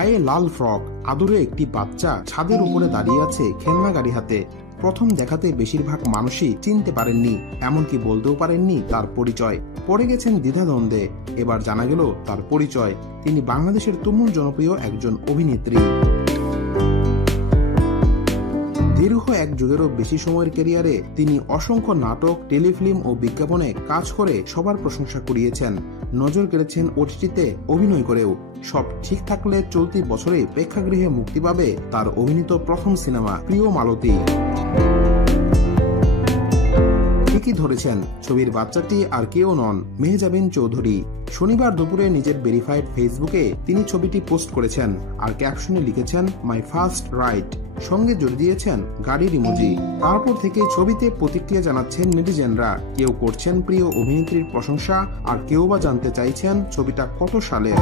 গায়ে লাল ফ্রক, আদরে একটি বাচ্চা ছাদের উপরে দাঁড়িয়ে আছে খেলনা গাড়ি হাতে। প্রথম দেখাতে বেশিরভাগ মানুষই চিনতে পারেননি, এমনকি বলতেও পারেননি তার পরিচয়। পড়ে গেছেন দ্বিধাদ্বন্দ্বে। এবার জানা গেল তার পরিচয়। তিনি বাংলাদেশের তুমুল জনপ্রিয় একজন অভিনেত্রী। দীর্ঘ এক যুগেরও বেশি সময়ের ক্যারিয়ারে তিনি অসংখ্য নাটক, টেলিফিল্ম ও বিজ্ঞাপনে কাজ করে সবার প্রশংসা কুড়িয়েছেন। নজর কেড়েছেন ওটিটিতে অভিনয় করেও। সব ঠিক থাকলে চলতি বছরে প্রেক্ষাগৃহে মুক্তি পাবে তার অভিনীত প্রথম সিনেমা প্রিয় মালতী। ঠিকই ধরেছেন, ছবির বাচ্চাটি আর কেউ নন, মেহজাবিন চৌধুরী। শনিবার দুপুরে নিজের ভেরিফাইড ফেসবুকে তিনি ছবিটি পোস্ট করেছেন আর ক্যাপশনে লিখেছেন মাই ফার্স্ট রাইড, সঙ্গে জুড়ে দিয়েছেন গাড়ির ইমোজি। তারপর থেকে ছবিতে প্রতিক্রিয়া জানাচ্ছেন নেটিজেনরা। কেউ করছেন প্রিয় অভিনেত্রীর প্রশংসা, আর কেউ বা জানতে চাইছেন ছবিটা কত সালের।